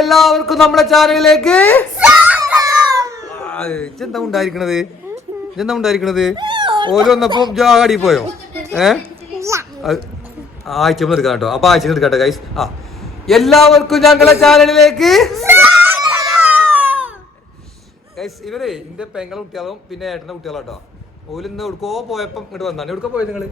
എല്ലാവർക്കും നമ്മുടെ ചാനലിലേക്ക് എന്താ ഉണ്ടായിരിക്കണത്? എന്താ ഉണ്ടായിരിക്കണത്? ഓരോ വന്നപ്പോ ജാടി പോയോ? ഏ? ആഴ്ച എടുക്കാം കേട്ടോ. അപ്പൊ ആഴ്ച എടുക്കട്ടെ ഗൈസ് ആ. എല്ലാവർക്കും ഞങ്ങളെ ചാനലിലേക്ക് ഗൈസ് ഇവരെ എന്റെ പെങ്ങളെ കുട്ടികളും പിന്നെ ഏട്ടന്റെ കുട്ടികളും കേട്ടോ. ഓൽ ഇന്ന് എവിടുക്കോ പോയപ്പം ഇങ്ങോട്ട് വന്നാണ് എവിടുക്കോ പോയത് നിങ്ങൾ?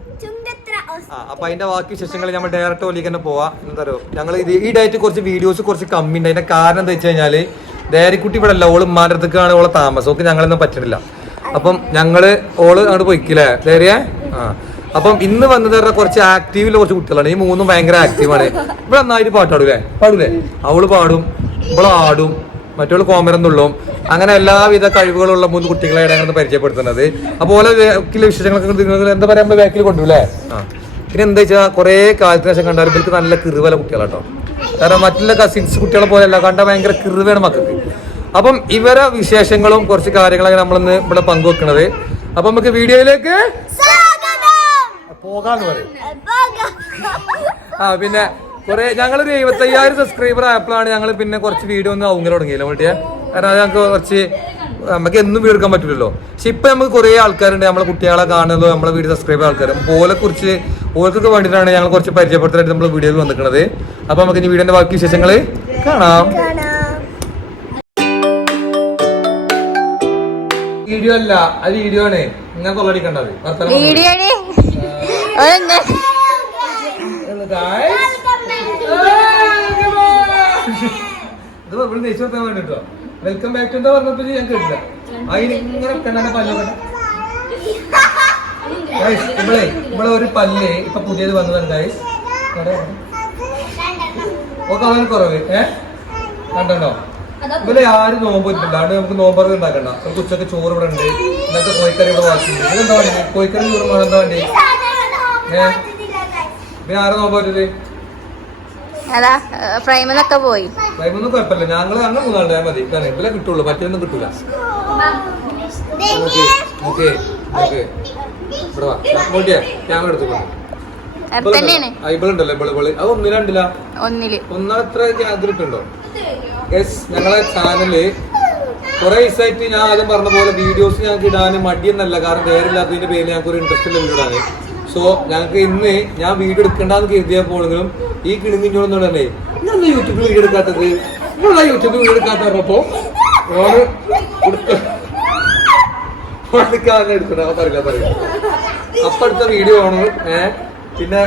ആ അപ്പൊ അതിന്റെ ബാക്കി വിശേഷങ്ങൾ നമ്മൾ ഡയറക്റ്റ് ഓലിക്ക് തന്നെ പോവാ. എന്താ ഞങ്ങൾ ഇത് ഈ ഡയറ്റ് കുറച്ച് വീഡിയോസ് കുറച്ച് കമ്മി ഉണ്ട്. അതിന്റെ കാരണം എന്താ വെച്ച് കഴിഞ്ഞാൽ ദേരിക്കുട്ടി ഇവിടെ അല്ല ഓൾ ഉമ്മാന്റെ അടുത്തേക്കാണ് ഓളെ താമസം. ഒക്കെ ഞങ്ങളൊന്നും പറ്റണില്ല. അപ്പം ഞങ്ങൾ ഓൾ അങ്ങോട്ട് പോയിക്കില്ലേ? ദേരിയെ? ആ. അപ്പം ഇന്ന് വന്നത് കുറച്ച് ആക്റ്റീവിൽ കുറച്ച് കുട്ടികളാണ്. ഈ മൂന്നും ഭയങ്കര ആക്റ്റീവാണ് ഇവിടെ നന്നായിട്ട് പാട്ട് പാടൂലേ? പാടൂലേ? അവൾ പാടും. ഇവൾ മറ്റുള്ള കോമരന്നുള്ളും അങ്ങനെ എല്ലാവിധ കഴിവുകളുള്ള മൂന്ന് കുട്ടികളെയാണ് ഞങ്ങൾ പരിചയപ്പെടുത്തുന്നത്. അപ്പോൾ വിശേഷങ്ങളൊക്കെ നിങ്ങൾ എന്താ പറയാ ബാക്കിൽ കൊണ്ടുപോലേ പിന്നെ എന്താ വെച്ചാൽ കുറേ കാലത്തിന് ശേഷം കണ്ടാൽ ഇവർക്ക് നല്ല കിറിവല കുട്ടികളാട്ടോ. കാരണം മറ്റുള്ള കസിൻസ് കുട്ടികളെ പോലെയല്ല കണ്ട ഭയങ്കര കിറുവയാണ് മക്കൾക്ക്. അപ്പം ഇവരെ വിശേഷങ്ങളും കുറച്ച് കാര്യങ്ങളൊക്കെ നമ്മളിന്ന് ഇവിടെ പങ്കുവെക്കണത്. അപ്പൊ നമുക്ക് വീഡിയോയിലേക്ക് പോകാന്ന് പറയും. ആ പിന്നെ കുറെ ഞങ്ങളൊരു എഴുപത്തി അയ്യായിരം സബ്സ്ക്രൈബർ ആയപ്പോഴാണ് ഞങ്ങൾ പിന്നെ കുറച്ച് വീഡിയോ ഒന്നും അവങ്ങനെ തുടങ്ങിയല്ലോ വേണ്ടിയ കാരണം അത് ഞങ്ങൾക്ക് കുറച്ച് നമുക്ക് എന്നും വീഡിയോ എടുക്കാൻ പറ്റില്ലല്ലോ. പക്ഷെ ഇപ്പൊ നമുക്ക് കുറെ ആൾക്കാരുണ്ട് നമ്മളെ കുട്ടികളെ കാണുന്നതോ നമ്മളെ വീട് സബ്സ്ക്രൈബ് ആൾക്കാർ പോലെ കുറിച്ച് ഓർക്കൊക്കെ വേണ്ടിയിട്ടാണ് ഞങ്ങൾ കുറച്ച് പരിചയപ്പെടുത്താനായിട്ട് നമ്മൾ വീഡിയോയിൽ വന്നിരിക്കുന്നത്. അപ്പൊ നമുക്ക് ഇനി വീടിന്റെ ബാക്കി വിശേഷങ്ങൾ കാണാം. വീഡിയോ അല്ല അത് വീഡിയോ ആണ്. ഇങ്ങനെ കൊള്ളടിക്കണ്ടത് വർത്തമാനം വേണ്ടിട്ടോ? വെൽക്കം ബാക്ക് എന്താ പറഞ്ഞപ്പോ ഞാൻ കേട്ടില്ല. അതിന് ഇങ്ങനെ കണ്ണാന്റെ പല്ലൊക്കെ ഇവിടെ ഇവിടെ ഒരു പല്ല് ഇപ്പൊ പുതിയത് വന്നതാണ് ഗൈസ് ഓക്കെ അതാണ് കുറവ് ഏ? കണ്ടോ? ഇവിടെ ആരും നോമ്പ് അതുകൊണ്ട് നമുക്ക് നോമ്പറി ഉണ്ടാക്കണ്ട. നമുക്ക് ഉച്ചയ്ക്ക് ചോറ് ഇവിടെ ഉണ്ട്. ഇന്നത്തെ കോഴിക്കറി ഇവിടെ വാക്കിണ്ട് ഇതെന്താ വേണ്ടി കോഴിക്കറി ചോറ് വേണം എന്താ വേണ്ടി ഏ? ആരാ നോമ്പ് പറ്റത് അതാ ഫ്രെയിമിലൊക്കെ പോയി. ടൈമൊന്നും കുഴപ്പമില്ല. ഞങ്ങൾ അങ്ങനെ ടൈം മതി. കാരണം ഇതിലെ കിട്ടുള്ളൂ. മറ്റൊന്നും കിട്ടൂല. ഓക്കെ ഓക്കെ ഓക്കെ ഇവിടെ വാ. മോട്ടിയാ ക്യാമറ എടുത്തു ഇബളുണ്ടല്ലോ ഇബൾ ഇബൾ അത് ഒന്നും രണ്ടില്ല ഒന്നിൽ. ഒന്നാത്ര അതിട്ടുണ്ടോ യെസ് ഞങ്ങളെ ചാനൽ കുറെ ദിവസമായിട്ട് ഞാൻ ആദ്യം പറഞ്ഞ പോലെ വീഡിയോസ് ഞങ്ങൾക്ക് ഇടാൻ മടിയെന്നല്ല. കാരണം വേറില്ലാത്തതിന്റെ പേരിൽ ഞങ്ങൾക്ക് ഒരു ഇൻട്രസ്റ്റ് ഇല്ല ഇടാന്. സോ ഞങ്ങൾക്ക് ഇന്ന് ഞാൻ വീഡിയോ എടുക്കണ്ടെന്ന് കരുതിയാൽ പോണെങ്കിലും ഈ കിണുങ്ങിഞ്ഞോന്ന് തന്നെ ഞാൻ യൂട്യൂബിൽ വീഡിയോ എടുക്കാത്തത്? നിങ്ങളാ യൂട്യൂബിൽ വീഡിയോ എടുക്കാത്ത പറഞ്ഞപ്പോ ഓന് കൊടുക്ക എടുക്കണം അവൻ പറയില്ല പറയില്ല. അപ്പൊ അടുത്ത വീഡിയോ ആണ് ഏ പിന്നെ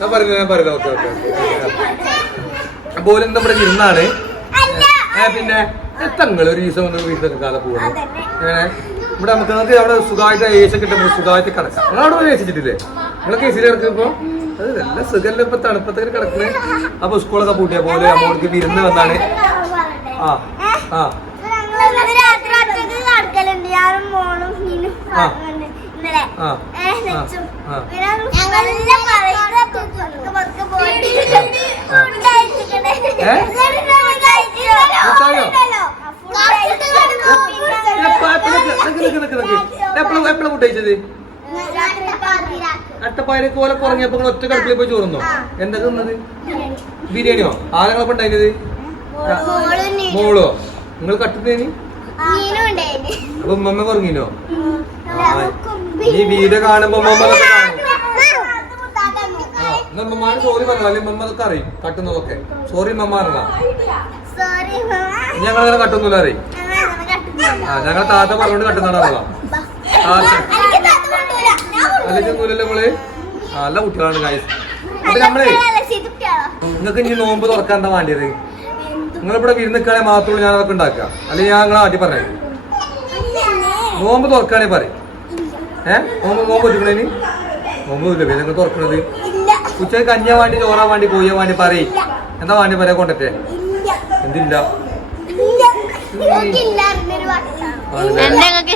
ഞാൻ പറയില്ല. ഞാൻ പറയില്ല ഓക്കെ ഓക്കെ അപ്പോൾ നമ്മുടെ ഇരുന്നാണ്? പിന്നെ എത്തങ്ങൾ ഒരു ദിവസം ഒന്ന് വീട്ടിലൊക്കെ കാലം പോകണം ഏ ഇവിടെ നമുക്ക് നമുക്ക് അവിടെ സുഖമായിട്ട് ഏശ കിട്ടുമ്പോൾ സുഖമായിട്ട് കിടക്കാം. നിങ്ങൾ അവിടെ പോയി ഏശിച്ചിട്ടില്ലേ നിങ്ങളൊക്കെ ഏസിൽ കിടക്കുമ്പോൾ അത് നല്ല സുഖമല്ല ഇപ്പൊ തണുപ്പത്തൊക്കെ കിടക്കുന്നത് അപ്പൊ സ്കൂളൊക്കെ പൂട്ടിയ പോലെ അമ്മയ്ക്ക് വിരുന്ന് വന്നാണ്. ആ ആ. ആ. ആ. ആ. എപ്പോഴും അട്ടപ്പാരി പോലെ കുറഞ്ഞപ്പോ നിങ്ങൾ ഒറ്റ കടുപ്പിൽ പോയി ചോറുന്നോ? എന്താ തിന്നത്? ബിരിയാണിയോ? ആരങ്ങളൊപ്പം ഉണ്ടായിരുന്നത് മോളോ? നിങ്ങൾ കട്ടുന്നേനി അപ്പൊ ഉമ്മമ്മ കുറങ്ങിനോ ഈ വീട് കാണുമ്പോ ഉമ്മമ്മമാര് സോറി പറഞ്ഞോ അല്ലെങ്കിൽ മമ്മ അതൊക്കെ അറിയും. കട്ടുന്നതൊക്കെ. സോറി മമ്മ അറിയാം ഞങ്ങൾ അങ്ങനെ കട്ടുന്നില്ല അറിയും. ആ ഞങ്ങൾ താത്ത പറഞ്ഞോണ്ട് കട്ടുന്നതാണല്ലോ. നമ്മൾ? നല്ല കുട്ടികളാണ് കാര്യം അപ്പൊ നമ്മളെ നിങ്ങൾക്ക് ഇനി നോമ്പ് തുറക്കാൻ എന്താ വേണ്ടിയത്? നിങ്ങളിവിടെ വിരുന്നിക്കാണെ മാത്രമേ ഞാൻ അതൊക്കെ ഉണ്ടാക്കുക. അല്ലെങ്കിൽ ഞാൻ നിങ്ങളെ ആദ്യം പറയാം നോമ്പ് തുറക്കാണെ പറയും. ഏഹ് നോമ്പ് നോമ്പ് വെച്ചിക്കണേന് നോമ്പ് ഇല്ല പിന്നെ നിങ്ങൾ തുറക്കണത്? ഉച്ചയ്ക്ക് കഞ്ഞ വേണ്ടി ചോറാൻ വേണ്ടി കോയ്യാൻ വേണ്ടി പറയും. എന്താ വേണ്ടി പറയാ കൊണ്ടേ എന്തില്ല?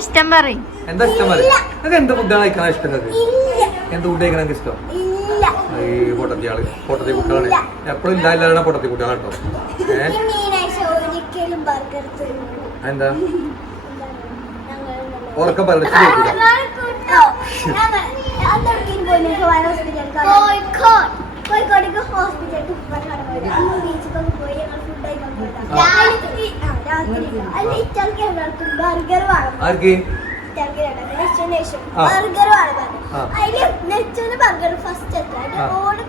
ഇഷ്ടം പറയും? എന്താ ഇഷ്ടം നിങ്ങൾക്ക് എന്ത് ഫുഡാണ് കഴിക്കാൻ ഇഷ്ടം നിങ്ങൾക്ക് എന്ത് ഫുഡ് കഴിക്കാൻ നിങ്ങൾക്ക് ഇഷ്ടം ഈ പൊട്ടത്തി ആൾ പൊട്ടത്തി കുട്ടികളാണ്. എപ്പോഴും ഇല്ല ഇല്ലാതെ പൊട്ടത്തി കുട്ടികളാണ് കേട്ടോ. ഏഹ് എന്താ ഉറക്കം പറഞ്ഞു കോഴിക്കോടേക്ക് ഹോസ്പിറ്റലിൽ ബർഗർ അതിൽ ബർഗർ ഫസ്റ്റ് ഓട്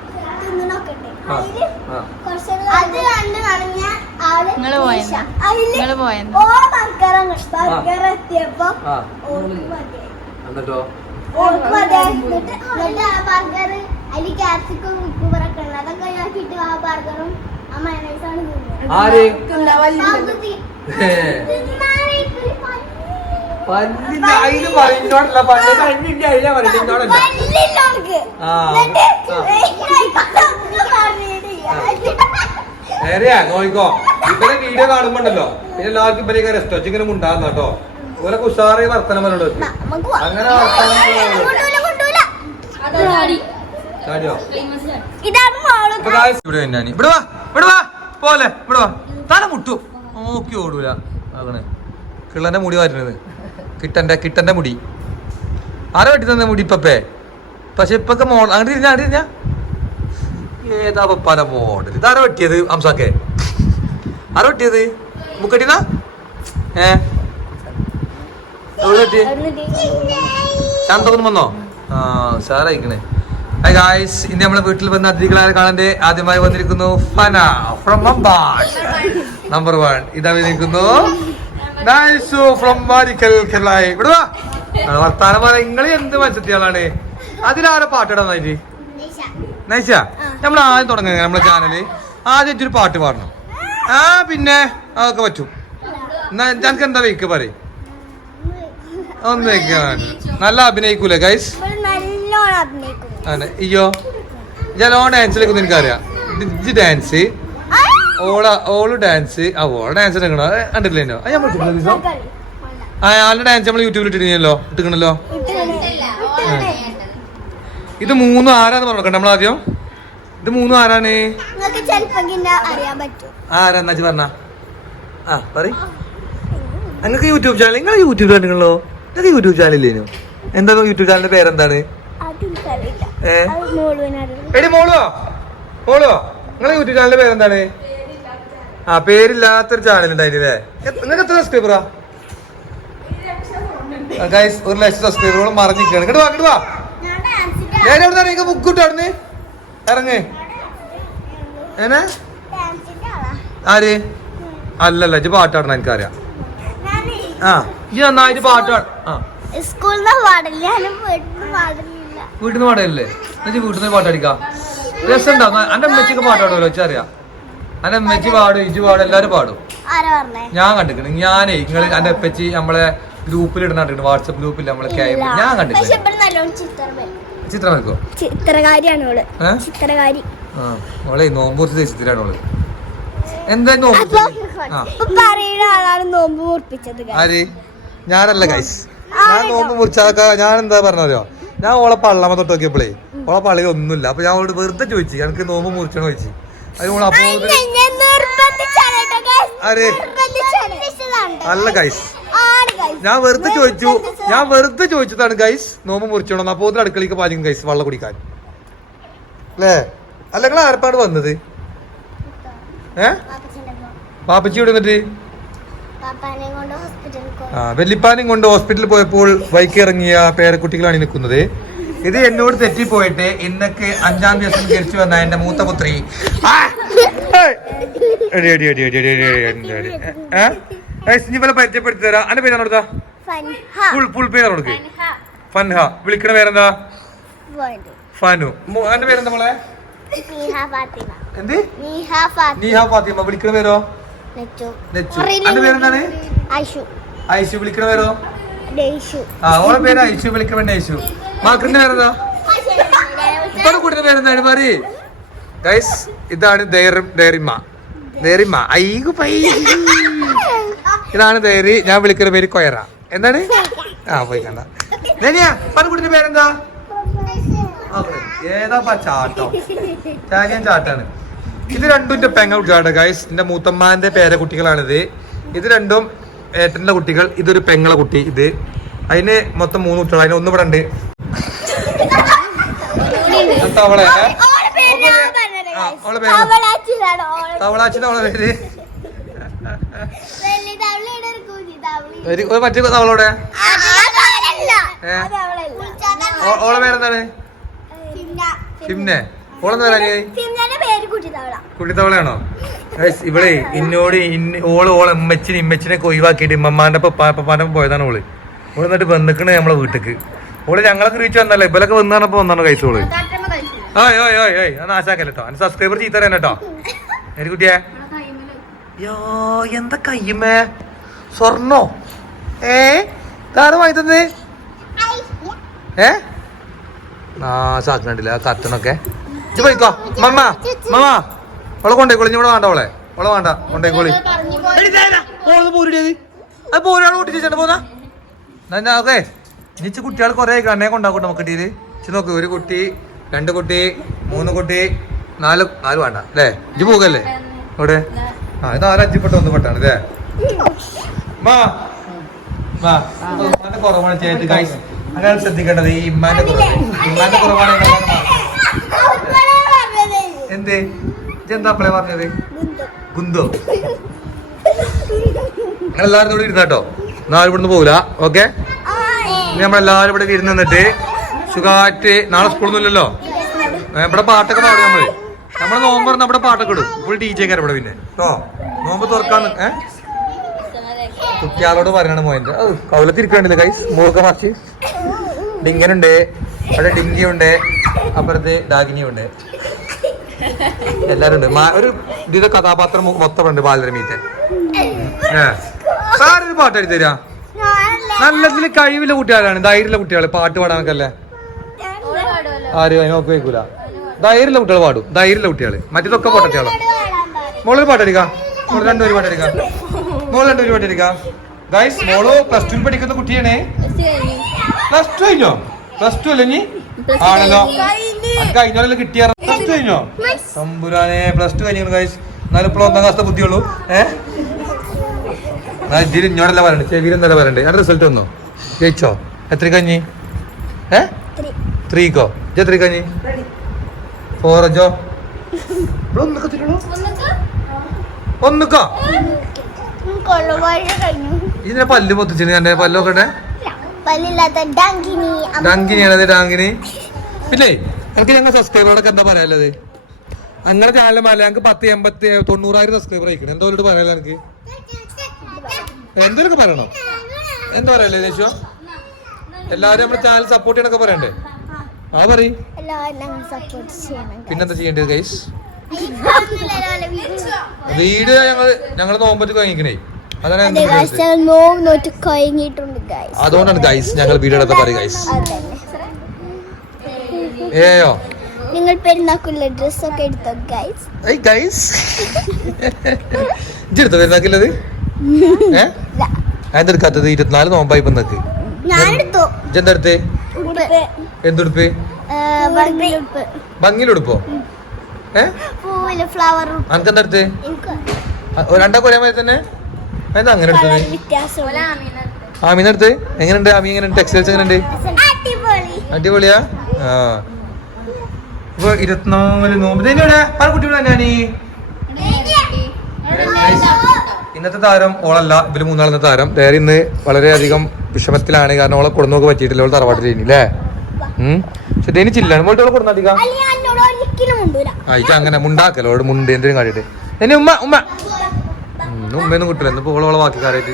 ഓ ബർഗർ ബർഗർ പല്ലിന് പറയുന്നത് ഇവരെ വീഡിയോ കാണുമ്പോണ്ടല്ലോ. പിന്നെ എല്ലാവർക്കും ഇവരെയൊക്കെ രസം ഇങ്ങനെ ഉണ്ടാകുന്ന കേട്ടോ. ഓരോ ഉഷാറി വർത്തനം പറഞ്ഞോ അങ്ങനെ ഇവിടെ ഞാൻ ഇവിടെ വാ ഇവിടെ വാ. പോലെ ഇവിടെ വാ. തല മുട്ടു. നോക്കി ഓടൂല. ആകണേ. കിള്ളന്റെ മുടി വരുന്നത്. കിട്ടന്റെ കിട്ടന്റെ മുടി. ആരാ വെട്ടി തന്നെ മുടി ഇപ്പപ്പേ? പക്ഷെ ഇപ്പൊക്കെ മോഡൽ അങ്ങോട്ട് ഇരുന്ന അങ്ങോട്ട് ഇരുന്നാ ഏതാ പപ്പാന മോഡൽ ഇതാരാ വെട്ടിയത് അംസാക്കെ? ആരാ വെട്ടിയത്? മുക്കട്ടിന ഏ? വന്നോ? ആ സാറായിക്കണേ ഹായ് ഗായ്സ് ഇന്ന് നമ്മളെ വീട്ടിൽ വന്ന അതിഥികളായ കാണന്റെ ആദ്യമായി വന്നിരിക്കുന്നു ഫന ഫ്രം മുംബൈ നമ്പർ വൺ ഇതാ വന്നിരിക്കുന്നു ഫ്രം വാരിക്കൽ കേരളായി ഇവിടെ വാ വർത്താനം പറ. നിങ്ങൾ എന്ത് മത്സരത്തിയാളാണ് അതിലാരെ പാട്ടിടാൻ നൈജി നൈസ നമ്മൾ ആദ്യം തുടങ്ങുക നമ്മളെ ചാനൽ ആദ്യം ഒരു പാട്ട് പാടണം. ആ പിന്നെ അതൊക്കെ പറ്റും. ഞങ്ങൾക്ക് എന്താ വെയ്ക്ക് പറയും? ഒന്ന് നല്ല അഭിനയിക്കൂലേ ഗൈസ് അയ്യോ ഞാൻ ഓ ഡാൻസിലേക്ക് എനിക്കറിയാം ഇജ്ജ് ഡാൻസ് ഓള ഓൾ ഡാൻസ് ആ ഓള ഡാൻസ് എടുക്കണോ കണ്ടിട്ടില്ലോ അത് നമ്മൾ ആ ആളുടെ ഡാൻസ് നമ്മൾ യൂട്യൂബിൽ ഇട്ടിരുന്നല്ലോ ഇട്ടിക്കണല്ലോ ഇത് മൂന്നും ആരാന്ന് പറഞ്ഞോ? നമ്മൾ ആദ്യം? ഇത് മൂന്നും ആരാണ്? നിങ്ങൾക്ക് ചെലപ്പോ അറിയാൻ പറ്റും. ആരാ? എന്നാ പറഞ്ഞ. ആ പറ നിങ്ങൾക്ക് യൂട്യൂബ് ചാനൽ നിങ്ങൾ യൂട്യൂബ് ചാനലുകളോ നിങ്ങൾക്ക് യൂട്യൂബ് ചാനലില്ലേനു എന്താ യൂട്യൂബ് ചാനലിന്റെ പേരെന്താണ്? എടി മോളോ? മോളോ? നിങ്ങളെ യൂട്യൂബ് ചാനലിന്റെ പേരെന്താണ്? ആ പേരില്ലാത്തൊരു ചാനൽ ഉണ്ടായില്ലേ നിങ്ങൾക്ക് എത്ര സബ്സ്ക്രൈബറാ ഗൈസ് ഒരു ലക്ഷം സബ്സ്ക്രൈബറുകളും മറിഞ്ഞിരിക്കുകയാണ്. ഇങ്ങോട്ട് വാ ഞാൻ ഡാൻസിന്റെ ഞാൻ എവിടെ നിന്ന് ബുക്ക് കിട്ടും അവിടുന്ന്? ഇറങ്ങ്. ഏനാ? ആര്? അല്ലല്ല ഇജ്ജ് പാട്ടാടണം എനിക്കറിയാം. ആ ഇജ്ജ് നന്നായിട്ട് പാട്ടാട ആ. വീട്ടിൽ നിന്ന് പാടില്ല വീട്ടിൽ നിന്ന് പാടല്ലേ എന്നിട്ട് വീട്ടിൽ നിന്ന് പാട്ടടിക്കാം രസമുണ്ടാവും എന്റെ അമ്മച്ചൊക്കെ പാട്ടാടുമല്ലോ വെച്ചറിയാം എന്റെ അമ്മച്ചി പാടും ഇജു പാടും എല്ലാരും പാടും. ഞാൻ കണ്ടിക്കണ് ഞാനേ നിങ്ങൾ എന്റെ അപ്പച്ചി നമ്മളെ ഗ്രൂപ്പിൽ ഇടുന്ന കണ്ടിട്ടുണ്ട്. വാട്സപ്പ് ഗ്രൂപ്പിൽ നമ്മളെ ഞാൻ പക്ഷെ കണ്ടിട്ടുണ്ട് ചിത്രം വരും ചിത്രം വെക്കോ ചിത്രകാരിയാണ് ഏ? ചിത്രകാരി. ആ മോളെ നോമ്പ് കുറച്ച് ചിത്രമാണ് മോൾ എന്താ നോമ്പ് പറയുന്ന ആളാണ് നോമ്പ് മുറിപ്പിച്ചത് ആര്? ഞാനല്ല ഗൈസ് ഞാൻ നോമ്പ് മുറിച്ചാക്ക ഞാൻ എന്താ പറഞ്ഞറിയോ ഞാൻ ഓളെ പള്ളമ തൊട്ട് നോക്കിയപ്പോഴേ ഓളെ പള്ളിയിൽ ഒന്നുമില്ല. അപ്പൊ ഞാൻ അവളോട് വെറുതെ ചോദിച്ചു എനിക്ക് നോമ്പ് മുറിച്ചണോ ചോദിച്ചു. അല്ല ഗൈസ് ഞാൻ വെറുതെ ചോദിച്ചു. ഞാൻ വെറുതെ ചോദിച്ചതാണ് ഗൈസ് നോമ്പ് മുറിച്ചോണം. അപ്പോ അടുക്കളയ്ക്ക് പാചകം ഗൈസ് വെള്ളം കുടിക്കാൻ. അല്ലേ? അല്ല നിങ്ങൾ ആരപ്പാട് വന്നത്? ഏ. പാപ്പച്ചി ഇവിടെ പോയി. ആ വെല്ലിപ്പാനും കൊണ്ട് ഹോസ്പിറ്റലിൽ പോയപ്പോൾ ബൈക്ക് ഇറങ്ങിയ പേരക്കുട്ടികളാണ് നിൽക്കുന്നത്. ഇത് എന്നോട് തെറ്റിപ്പോയിട്ട് ഇന്നക്ക് അഞ്ചാം ദിവസം തിരിച്ചു വന്ന എന്റെ മൂത്ത പുത്രി. ഇവളെ പരിചയപ്പെടുത്തി തരാ. അന്റെ പേരാണ് കൊടുത്താ? ഫുൾ ഫുൾ പേരാണ് കൊടുക്ക്. ഫൻഹ. വിളിക്കണ പേരെന്താ? ഫനു. അന്റെ പേരെന്താ മോളെ? എന്ത്? നീഹ ഫാത്തിമ. വിളിക്കണ പേരോ? നെച്ചു. അന്റെ പേരെന്താണ്? ഐഷു. ഐഷു. വിളിക്കണ പേരോ? ആ ഓളെ പേര് ഐശു വിളിക്കണ വേണ്ട ഐശു മാക്രിന്റെ പേരെന്താ? ഇപ്പൊ കൂട്ടിന്റെ പേരെന്താണ് പറ ഗൈസ് ഇതാണ് ധൈര്യമ്മ ധൈര്യമ്മ ഐകു പൈ ഇതാണ് ധൈര്യ ഞാൻ വിളിക്കുന്ന പേര് കൊയറ. എന്താണ്? ആ പോയി കണ്ട. ധനിയ പനക്കുട്ടിന്റെ പേരെന്താ? ഏതാ ചാട്ടോ? ചാകിയൻ ചാട്ടാണ്. ഇത് രണ്ടും എന്റെ പെങ്ങ കുട്ടികളാണ് ഗൈസ് എന്റെ മൂത്തമ്മാന്റെ പേര കുട്ടികളാണിത്. ഇത് രണ്ടും ഏട്ടന്റെ കുട്ടികൾ ഇതൊരു പെങ്ങളെ കുട്ടി ഇത്. അതിന് മൊത്തം മൂന്ന് കുട്ടികൾ അതിന് ഒന്ന് ഇവിടെ ഉണ്ട്. തവളെ അവളെ? പേര് മറ്റേ തവളോടെ? ഓളെ പേരെന്താണ്? ഫിംനെ ഓളെന്താ കുട്ടിത്തവളയാണോ? ഇവിടെ ഇന്നോട് ഓൾ ഓൾ ഇമ്മച്ചിനെ ഒക്കെ ഒഴിവാക്കിയിട്ട് ഇമ്മമാന്റെ പപ്പാന്റെ പോയതാണ് ഓൾ. ഓൾ എന്നിട്ട് വന്നിക്കണേ നമ്മളെ വീട്ടിക്ക്. ഓൾ ഞങ്ങളൊക്കെ റീച്ച് വന്നല്ലേ? ഇവലൊക്കെ വന്നു പറഞ്ഞപ്പോ വന്നാണ് കഴിച്ചു ഓൾ? ഓയ് ഓയ് ഓയ് ഓയ് അത് നാശാക്കല്ലോ അന്ന് സബ്സ്ക്രൈബർ ചെയ്ത് തരാൻ കേട്ടോ കുട്ടിയെ. യോ എന്താ കയ്യുമേ സ്വർണോ? ഏ? താരം വാങ്ങി തന്നെ ഏ? നാശാക്കണ്ടില്ല ആ കത്തണൊക്കെ. ഇജ്ജ് പോയിക്കോ മമ്മ മമ്മ. അവളെ കൊണ്ടേക്കോളി. ഇവിടെ വേണ്ട അവളെ. അവളെ വേണ്ട. കൊണ്ടേക്കോളി. കൂട്ടി പോന്നാ. എന്നാ ഓക്കെ. ഇനിച്ച് കുട്ടികൾ കുറെ കണ്ണേ കൊണ്ടാക്കും നമുക്ക് കിട്ടിയത്. ഇച്ച് നോക്ക്. ഒരു കുട്ടി രണ്ട് കുട്ടി മൂന്ന് കുട്ടി നാല് നാല് വേണ്ട. അല്ലേ? ഇജ്ജ് പോകല്ലേ? അവിടെ ആ ഇത് ആരും അഞ്ചിപ്പെട്ട ഒന്ന് പെട്ടാണ് അല്ലേ? മാ. കുറവാണ് ചേട്ടൻ ഗൈസ് അങ്ങനെ ശ്രദ്ധിക്കേണ്ടത്. ഈ ഇമ്മാന്റെ കുറവാണ് ഇമ്മാന്റെ കുറവാണ്. എന്തേ? ഇജ്ജെന്താ അപ്പളേ പറഞ്ഞത് നിങ്ങൾ എല്ലാവരും ഇവിടെ ഇരുന്നാട്ടോ. നാളെ ഇവിടുന്ന് പോകില്ല ഓക്കെ? നമ്മളെല്ലാവരും ഇവിടെ ഇരുന്ന് നിന്നിട്ട് സുഖമായിട്ട് നാളെ സ്കൂളൊന്നും ഇല്ലല്ലോ? ഇവിടെ പാട്ടൊക്കെ പാടും നമ്മൾ. നമ്മൾ നോമ്പ് തുറന്ന് ഇവിടെ പാട്ടൊക്കെ ഇടും. ഇപ്പോൾ ഡി ജെ ഇവിടെ പിന്നെ. കേട്ടോ നോമ്പ് തുറക്കാന്ന് ഏ? കുട്ടിയാളോട് പറയണം അത് കൗലത്തിരിക്കണ്ടില്ല കൈസ് മൂക്ക മറിച്ച്. ഡിങ്ങനുണ്ട് അവിടെ ഡിങ്കിയുണ്ട് അപ്പുറത്ത് ഡാഗിനി ഉണ്ട് എല്ലാരും ഉണ്ട് ഒരു ഇതിന്റെ കഥാപാത്രം മൊത്തം ഉണ്ട് ബാലരമീത്തെ സാറൊരു പാട്ട് എഴുതി തരാ. നല്ലതിൽ കഴിവില്ല കുട്ടികളാണ്. ധൈര്യമുള്ള കുട്ടികൾ പാട്ട് പാടാനൊക്കെ അല്ലേ ആരും അതിന് നോക്കി വെക്കൂല. ധൈര്യമുള്ള കുട്ടികൾ പാടും. ധൈര്യമുള്ള കുട്ടികൾ മറ്റേതൊക്കെ പറയും. മോളൊരു പാട്ടടിക്കാം മോൾ രണ്ടുപേര് പാട്ടടിക്കാം മോൾ രണ്ടുപേര് പാട്ടടിക്കാം ഗൈസ് മോൾ പ്ലസ് ടു പഠിക്കുന്ന കുട്ടിയാണേ. പ്ലസ് ടു കഴിഞ്ഞോ. പ്ലസ് ടു അല്ലേ ഇനി? ആണല്ലോ. ഇന്നലെ കിട്ടിയ പ്ലസ് ടു കഴിഞ്ഞോ? തമ്പുരാനെ പ്ലസ് ടു കഴിഞ്ഞു ഗൈസ് എന്നാലും ഇപ്പോൾ ഒന്നാം ക്ലാസ്സിലെ ബുദ്ധിയുള്ളൂ. ഏഹ് ഇതിൽ ഇഞ്ഞോടല്ല പറയണ്ട്? ചെവിയിൽ എന്തായാലും പറയണ്ടേ? അതിന്റെ റിസൾട്ട് വന്നോ? ജയിച്ചോ? എത്ര കഞ്ഞി ഏ? ത്രീക്കോ എത്ര കഞ്ഞി ഫോർ അഞ്ചോ ഒന്നുക്കോ ഇതിനെ പല്ല് പൊത്തിച്ചിന് എന്റെ പല്ലൊക്കെ. ഡാങ്കിനിയാണത് ഡാങ്കിനി. പിന്നെ എനിക്ക് ഞങ്ങൾ സബ്സ്ക്രൈബറോടൊക്കെ എന്താ പറയാനുള്ളത്? അങ്ങനെ ചാനൽ മല ഞങ്ങൾക്ക് പത്ത് എൺപത്തി തൊണ്ണൂറായിരം സബ്സ്ക്രൈബർ ആയിക്കണം എന്തോ പറയാലോ എനിക്ക് എന്തൊക്കെ പറയണോ? എന്താ പറയല്ലേ ദേശോ? എല്ലാവരും നമ്മുടെ ചാനൽ സപ്പോർട്ട് ചെയ്യണൊക്കെ പറയണ്ടേ? ആ പറയും. പിന്നെന്താ ചെയ്യേണ്ടത് ഗൈസ് വീട് ഞങ്ങൾ വീഡിയോ. ഞങ്ങൾ ഞങ്ങൾ നോമ്പറ്റ് കഴിഞ്ഞിക്കണേ അതുകൊണ്ടാണ് ഗൈസ് ഞങ്ങൾ വീഡിയോ എടുത്ത പറയും ഗൈസ് ഏയോ? നിങ്ങൾ പെരുന്നാക്കുള്ള ഡ്രസ്സൊക്കെ എടുത്തോ ഗൈസ് ഏയ് ഗൈസ് ഇജ്ജെടുത്ത വരുന്നാക്കില്ലത് ഏ? എന്തെടുക്കാത്തത് ഇരുപത്തിനാല് നോമ്പായി ഇപ്പൊ നിനക്ക് എടുത്തു? ഉടുപ്പ്. എന്തുടുപ്പ്? ഭംഗിയിലുടുപ്പോ ഏ? പൂവിൽ ഫ്ലവർ അനക്കെന്തെടുത്ത് രണ്ടാ മാതിരി തന്നെ? എന്താ അങ്ങനെ എടുത്തത്? വ്യത്യാസം ആമീനെടുത്ത് എങ്ങനെയുണ്ട് ആമി? എങ്ങനെയുണ്ട്? ടെക്സ്റ്റൈൽസ് എങ്ങനെയുണ്ട്? അടിപൊളി. അടിപൊളിയാ? ആ. ഇപ്പൊ ഇരുപത്തിനാല് നോമ്പ്. ഇതെന്നെവിടെ പല കുട്ടികൾ തന്നെയാണ് ഇന്നത്തെ താരം ഓളല്ല. ഇവർ മൂന്നാളത്തെ താരം. വേറെ ഇന്ന് വളരെയധികം വിഷമത്തിലാണ്. കാരണം ഓളെ കൊടുന്നോക്ക് പറ്റിയിട്ടില്ല. ഓൾ തറവാട്ടിൽ ഉം. പക്ഷെ ഇതേനി ചില്ലാണ്. മോളെ കൊടുന്നധികം കൊണ്ടുവരാ അങ്ങനെ മുണ്ടാക്കല്ലോ ഓട് മുണ്ട് എന്തിനും കാട്ടിട്ട് എന്നെ ഉമ്മ ഉമ്മ. ഇന്ന് ഉമ്മയൊന്നും കിട്ടില്ല ഇന്നിപ്പോ ഓളെ ഓളെ ബാക്കി കാര്യമായിട്ട്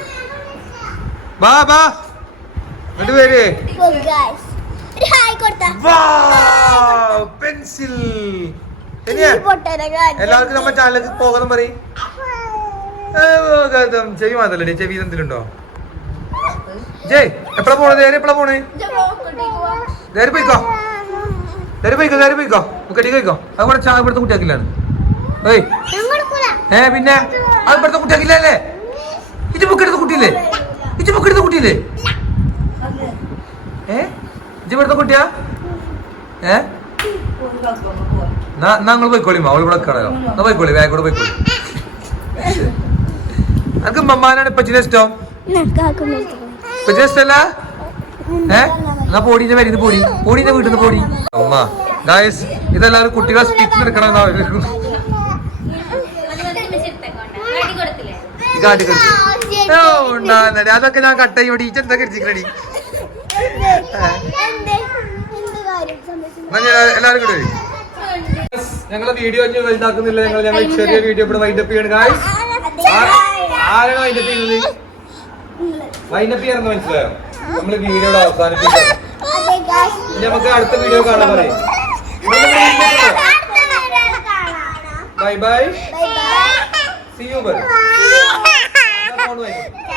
ബാ ബാ. എന്നിട്ട് പേര് പെൻസിൽ. എല്ലാവർക്കും നമ്മുടെ ചാനലിലേക്ക് പോകാൻ പറയും. ചെവി മാത്രല്ലേ? ചെവി എന്തിലുണ്ടോ ജയ് എപ്പഴാ പോണേ? നേരെ എപ്പഴാ പോണേ? നേരെ പോയിക്കോ. നേരെ പോയിക്കോ നേരെ പോയിക്കോ. കടി കഴിക്കോ അത് കൂടെ ചായ ഇവിടുത്തെ കുട്ടിയാക്കില്ലാണ്. ഏയ്. ഏ പിന്നെ? അത് ഇവിടുത്തെ കുട്ടിയാക്കില്ലേ ഇത് ബുക്ക് എടുത്ത കുട്ടിയില്ലേ? ഇത് ബുക്ക് എടുത്ത കുട്ടിയില്ലേ? ഏ? ഇത് ഇവിടുത്തെ കുട്ടിയാ? ഏ? നിങ്ങൾ പോയിക്കോളി അവൾ ഇവിടെ കടയോ എന്നാ പോയിക്കോളി വേഗം കൂടെ പോയിക്കോളി. അനക്ക് മമ്മാനാണ് ഇപ്പച്ചിനെ ഇഷ്ടം? ഇപ്പച്ചിനെ ഇഷ്ടല്ല? ഏ? എന്നാ പോടീന്റെ വരുന്നത് പോടി. പോടീന്റെ വീട്ടിൽ നിന്ന് പോടി. അമ്മ ഗായസ് ഇതെല്ലാവരും കുട്ടികളെ സ്റ്റിച്ച് എടുക്കണം എന്നാ കടിച്ചു ഓ ഉണ്ടാകുന്നടി അതൊക്കെ ഞാൻ കട്ട് ചെയ്യും. ടീച്ചർ എന്താ കടിച്ചിക്കണടി എല്ലാവരും കൂടെ ഞങ്ങളെ വീഡിയോ ഇനി വലുതാക്കുന്നില്ല. ഞങ്ങൾ ഞങ്ങൾ ചെറിയ വീഡിയോ ഇവിടെ വൈൻഡപ്പ് ചെയ്യണം ഗായ്സ് ആരാണ് വൈൻഡപ്പ് ചെയ്യുന്നത്? വൈൻഡപ്പ് ചെയ്യാറെന്ന് മനസ്സിലായോ? നമ്മൾ വീഡിയോ അവസാനിപ്പിക്കാം. ഇനി നമുക്ക് അടുത്ത വീഡിയോ കാണാൻ പറയും. ബൈ ബൈ സി യു പറയും